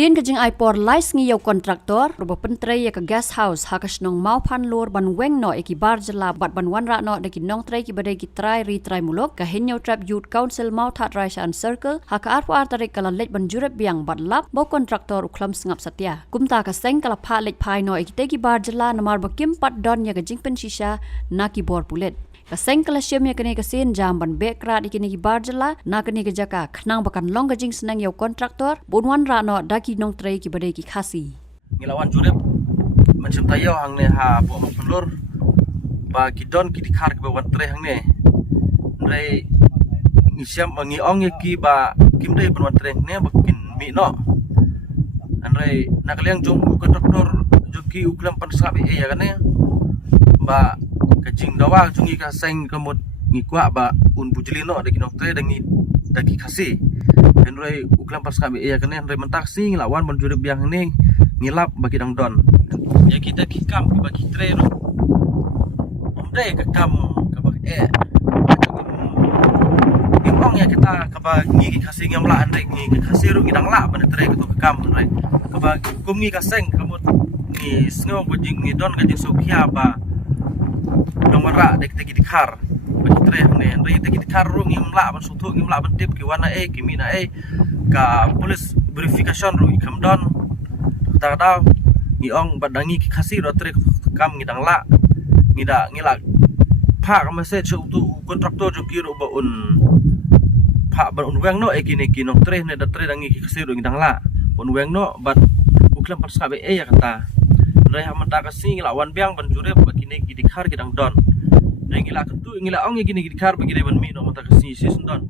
Kidin kajing aipor lais ngiyaw kontraktor, rupa pentrei ya ke guest house hakas nong mau pan lur ban weng no eki bar jela bat ban wan rak no deki nong trei ki badai ki trai ri trai mulok ka hinyaw trap youth council mau tat raishan circle haka arpo artarik kala lej ban jurep biang bat lap bau kontraktor uklam sengap satya. Kumta ka seng kala pa lej pai no eki teki bar jela namar bakim pat don ya kajing pen shisha na ki bor pulet. Kaseng kala syam ya kene kasin jam ban bekrat ikini ki barjela na kene ke jaka khnang bakan long gajing senang yaw kontraktor bonwan ra no daki nong trei ki badai ki khasi ngilawan jurep macam tayo hang ne ha bo pelur ba kidon ki dikhar ke wan tre hang ne re ngisyam ngi ong ki ba kim dei wan tre ne bakin mi no anre nakaliang jong kontraktor joki uklam pan sabi ya kan ba kajing dawa jungi ka seng kemut ngikwa ba un bujlino de kinoktre dangi daki khasi enroi uklam pas kabe ya kene enroi mentak sing lawan bon jurep biang ning ngilap bagi dang don ya kita kikam bagi tre ro omdai ka kam ka ba imong ya kita ka ba ngi khasi ngam la andai ngi khasi ro ngidang la ban tre ka to kam enroi ka ba kum ngi ka seng kemut ngi sngo bojing ngi don ka jing sokia ba nomara dek tegi dikhar bagi tre ne re tegi dikhar ru ngim la ban sutu ngim la ban tip ki wana kimi na ka police verification ru ikam don ta da ngi ong badangi ki khasi ro tre kam ngi dang la ngila pha ka message tu kontraktor jo ki ru ba un pha ban un weng no kini ki nok tre ne da tre dangi ki khasi ru ngi dang la un weng no bat uklam pas ka be ya kata re hamata ka sing lawan biang ban jurep bakine ki dikhar ki dang don re ngila ketu ngila ong gini dikhar bagi ban mi no mata ka sing don